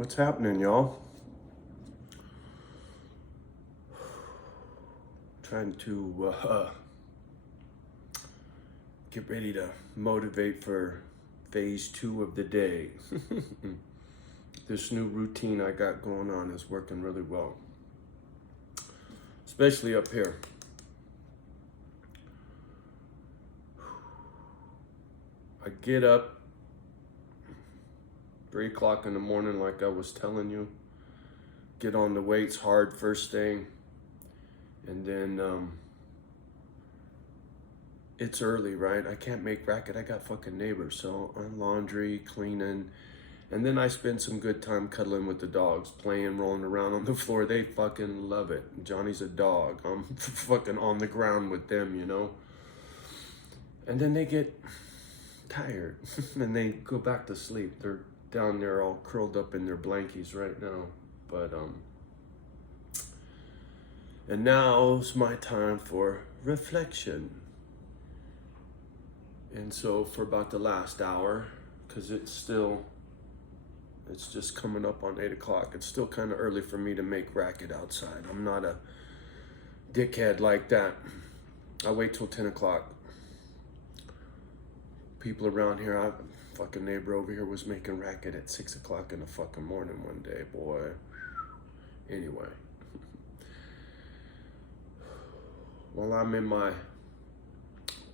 What's happening, y'all? Trying to get ready to motivate for phase 2 of the day. This new routine I got going on is working really well, especially up here. I get up 3 o'clock in the morning, like I was telling you. Get on the weights hard first thing, and then it's early, right? I can't make racket. I got fucking neighbors, so I'm laundry, cleaning, and then I spend some good time cuddling with the dogs, playing, rolling around on the floor. They fucking love it. Johnny's a dog. I'm fucking on the ground with them, you know? And then they get tired and they go back to sleep. They're down there all curled up in their blankies right now. But and now's my time for reflection. And so for about the last hour, because it's just coming up on 8 o'clock. It's still kind of early for me to make racket outside. I'm not a dickhead like that. I wait till 10 o'clock. People around here, fucking neighbor over here was making racket at 6 o'clock in the fucking morning one day, boy. Anyway. While I'm in my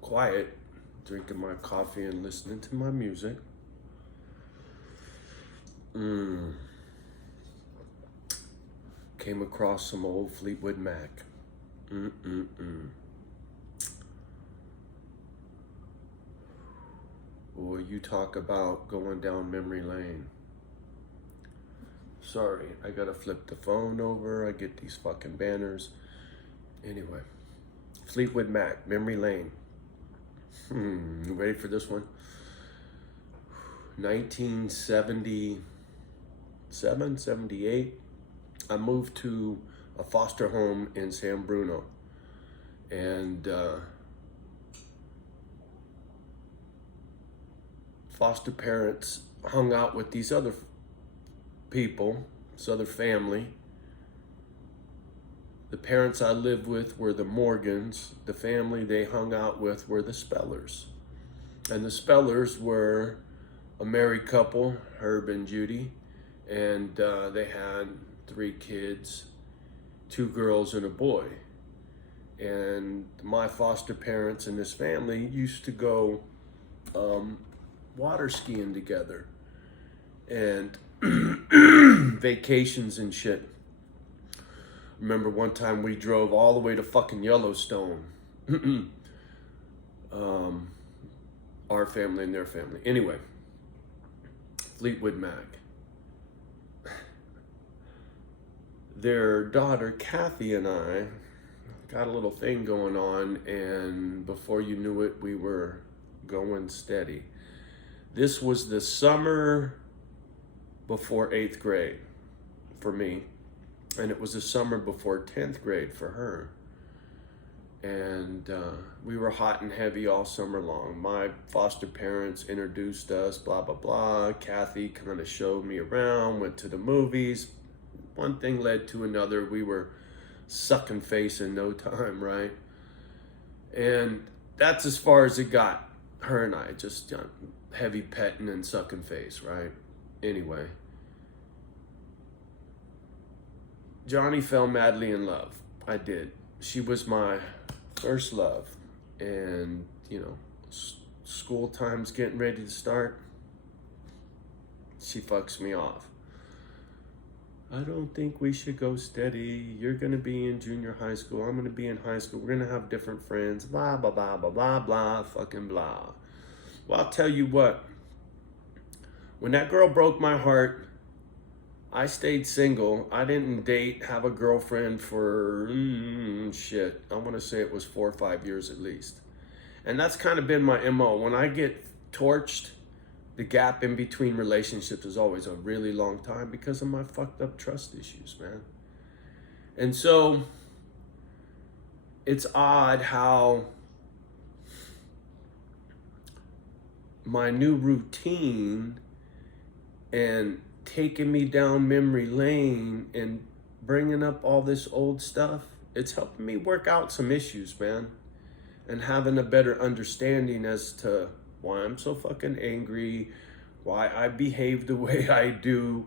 quiet, drinking my coffee and listening to my music, came across some old Fleetwood Mac. Boy, you talk about going down memory lane. Sorry, I gotta flip the phone over. I get these fucking banners. Anyway, Fleetwood Mac, Memory Lane. You ready for this one? 1977, 78. I moved to a foster home in San Bruno. And foster parents hung out with these other people, this other family. The parents I lived with were the Morgans. The family they hung out with were the Spellers. And the Spellers were a married couple, Herb and Judy. And they had 3 kids, 2 girls and a boy. And my foster parents and this family used to go water skiing together. And vacations and shit. Remember one time we drove all the way to fucking Yellowstone. Our family and their family. Anyway, Fleetwood Mac. Their daughter Kathy and I got a little thing going on, and before you knew it, we were going steady. This was the summer before 8th grade for me. And it was the summer before 10th grade for her. And we were hot and heavy all summer long. My foster parents introduced us, blah, blah, blah. Kathy kind of showed me around, went to the movies. One thing led to another. We were sucking face in no time, right? And that's as far as it got. Her and I, just heavy petting and sucking face, right? Anyway. Johnny fell madly in love. I did. She was my first love. And, you know, school time's getting ready to start. She fucks me off. I don't think we should go steady. You're going to be in junior high school. I'm going to be in high school. We're going to have different friends. Blah, blah, blah, blah, blah, blah, fucking blah. Well, I'll tell you what. When that girl broke my heart, I stayed single. I didn't date, have a girlfriend for shit. I want to say it was 4 or 5 years at least. And that's kind of been my MO. When I get torched, the gap in between relationships is always a really long time because of my fucked up trust issues, man. And so it's odd how my new routine and taking me down memory lane and bringing up all this old stuff, it's helping me work out some issues, man. And having a better understanding as to why I'm so fucking angry, why I behave the way I do.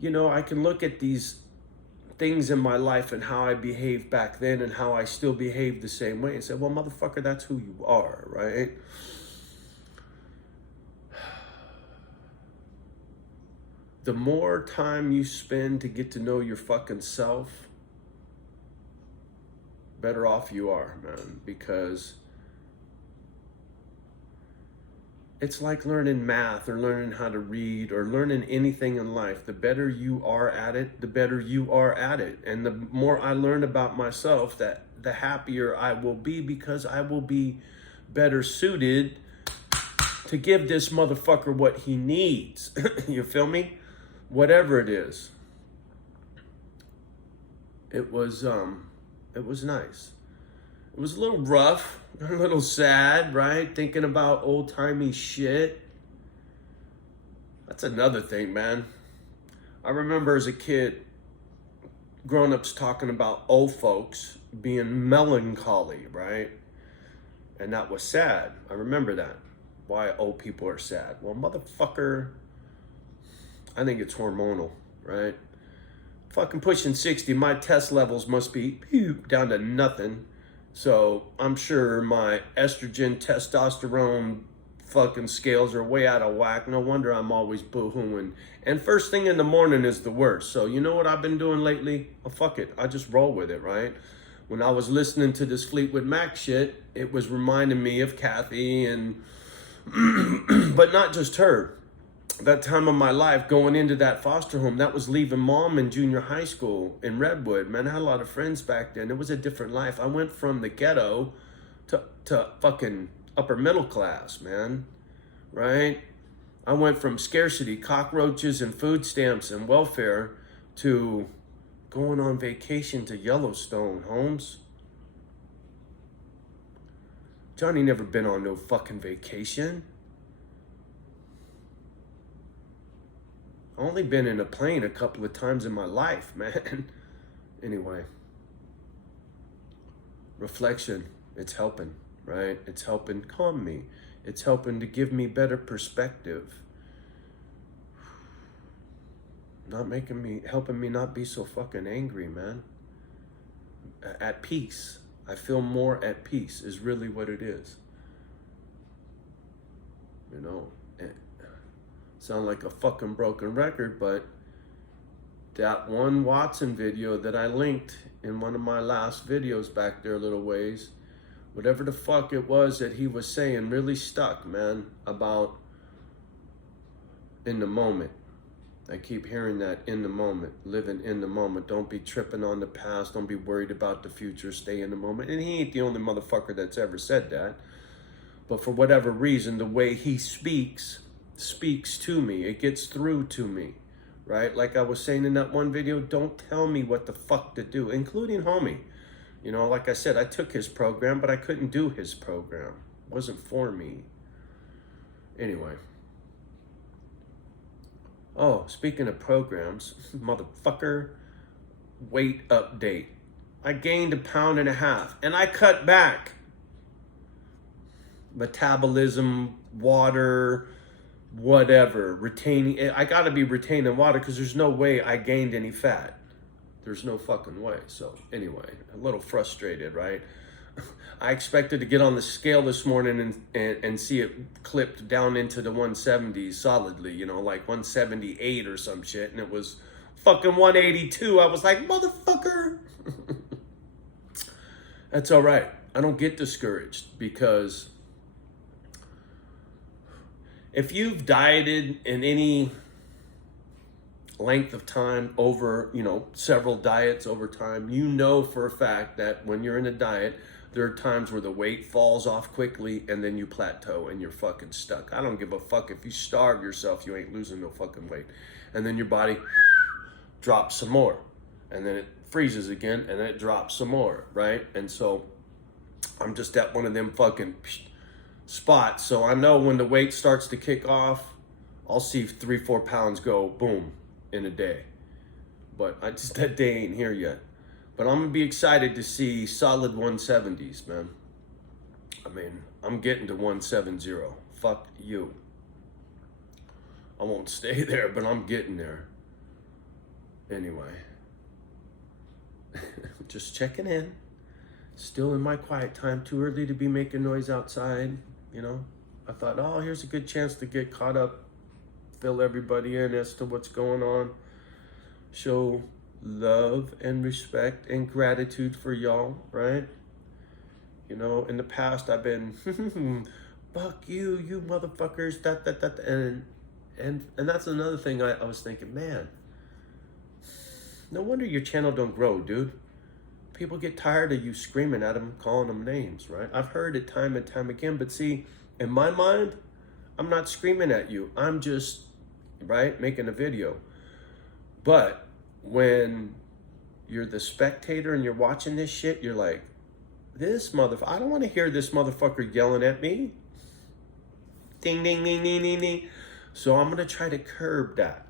You know, I can look at these things in my life and how I behaved back then and how I still behave the same way and say, well, motherfucker, that's who you are, right? The more time you spend to get to know your fucking self, better off you are, man, because it's like learning math or learning how to read or learning anything in life. The better you are at it, the better you are at it. And the more I learn about myself, that the happier I will be, because I will be better suited to give this motherfucker what he needs. You feel me? Whatever it is. It was nice. It was a little rough, a little sad, right? Thinking about old-timey shit. That's another thing, man. I remember as a kid, grown-ups talking about old folks being melancholy, right? And that was sad. I remember that. Why old people are sad. Well, motherfucker, I think it's hormonal, right? Fucking pushing 60, my test levels must be down to nothing. So I'm sure my estrogen, testosterone fucking scales are way out of whack. No wonder I'm always boo-hooing. And first thing in the morning is the worst. So you know what I've been doing lately? Oh, fuck it. I just roll with it, right? When I was listening to this Fleetwood Mac shit, it was reminding me of Kathy and, but not just her. That time of my life going into that foster home, that was leaving mom in junior high school in Redwood. Man, I had a lot of friends back then. It was a different life. I went from the ghetto to fucking upper middle class, man, right? I went from scarcity, cockroaches and food stamps and welfare to going on vacation to Yellowstone, Holmes. Johnny never been on no fucking vacation. Only been in a plane a couple of times in my life, man. Anyway, reflection, it's helping, right? It's helping calm me. It's helping to give me better perspective. Helping me not be so fucking angry, man. At peace. I feel more at peace is really what it is. You know, sound like a fucking broken record, but that one Watson video that I linked in one of my last videos back there a little ways, whatever the fuck it was that he was saying really stuck, man, about in the moment. I keep hearing that, in the moment, living in the moment. Don't be tripping on the past. Don't be worried about the future. Stay in the moment. And he ain't the only motherfucker that's ever said that. But for whatever reason, the way he speaks to me. It gets through to me, right? Like I was saying in that one video, don't tell me what the fuck to do, including homie. You know, like I said, I took his program, but I couldn't do his program. It wasn't for me. Anyway. Oh, speaking of programs, motherfucker, weight update. I gained 1.5 pounds and I cut back. Metabolism, water, whatever, retaining. I gotta be retaining water because there's no way I gained any fat. There's no fucking way. So anyway, a little frustrated, right? I expected to get on the scale this morning and see it clipped down into the 170s solidly, you know, like 178 or some shit, and it was fucking 182. I was like, motherfucker. That's all right. I don't get discouraged, because if you've dieted in any length of time over, you know, several diets over time, you know for a fact that when you're in a diet, there are times where the weight falls off quickly and then you plateau and you're fucking stuck. I don't give a fuck if you starve yourself, you ain't losing no fucking weight. And then your body drops some more. And then it freezes again and then it drops some more, right? And so I'm just at one of them fucking spots. So I know when the weight starts to kick off, I'll see 3-4 pounds go boom, in a day. But that day ain't here yet. But I'm gonna be excited to see solid 170s, man. I mean, I'm getting to 170. Fuck you. I won't stay there, but I'm getting there. Anyway, just checking in. Still in my quiet time, too early to be making noise outside, you know. I thought, oh, here's a good chance to get caught up, fill everybody in as to what's going on, show love and respect and gratitude for y'all, right? You know, in the past I've been, fuck you, you motherfuckers, and that's another thing I was thinking, man, no wonder your channel don't grow, dude. People get tired of you screaming at them, calling them names, right? I've heard it time and time again, but see, in my mind, I'm not screaming at you. I'm just, right, making a video. But when you're the spectator and you're watching this shit, you're like, this motherfucker, I don't want to hear this motherfucker yelling at me. Ding, ding, ding, ding, ding, ding. So I'm going to try to curb that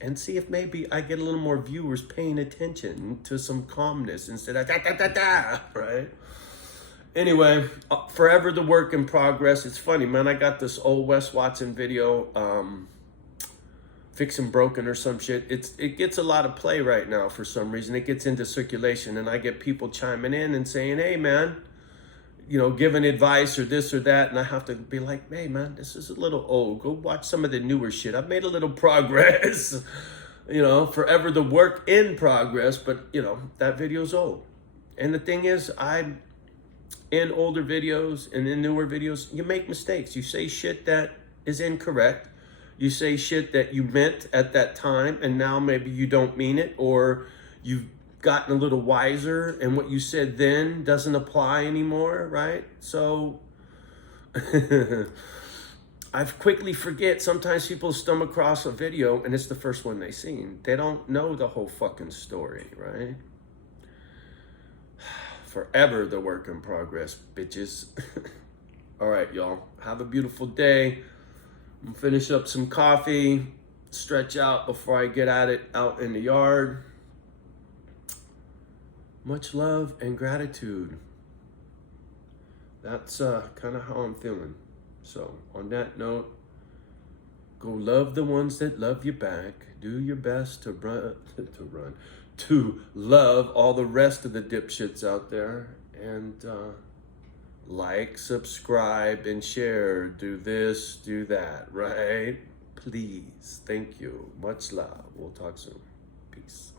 and see if maybe I get a little more viewers paying attention to some calmness instead of da, right? Anyway, forever the work in progress. It's funny, man. I got this old Wes Watson video, Fixing Broken or some shit. It gets a lot of play right now for some reason. It gets into circulation, and I get people chiming in and saying, hey, man, you know, giving advice or this or that, and I have to be like, hey, man, this is a little old. Go watch some of the newer shit. I've made a little progress. You know, forever the work in progress, but, you know, that video's old. And the thing is, I'm in older videos and in newer videos, you make mistakes. You say shit that is incorrect. You say shit that you meant at that time, and now maybe you don't mean it, or you've gotten a little wiser and what you said then doesn't apply anymore, right? So I quickly forget. Sometimes people stumble across a video and it's the first one they seen. They don't know the whole fucking story, right? Forever the work in progress, bitches. All right, y'all. Have a beautiful day. I'm gonna finish up some coffee, stretch out before I get at it out in the yard. Much love and gratitude. That's kind of how I'm feeling. So on that note, go love the ones that love you back. Do your best to to love all the rest of the dipshits out there. And like, subscribe, and share. Do this, do that, right? Please. Thank you. Much love. We'll talk soon. Peace.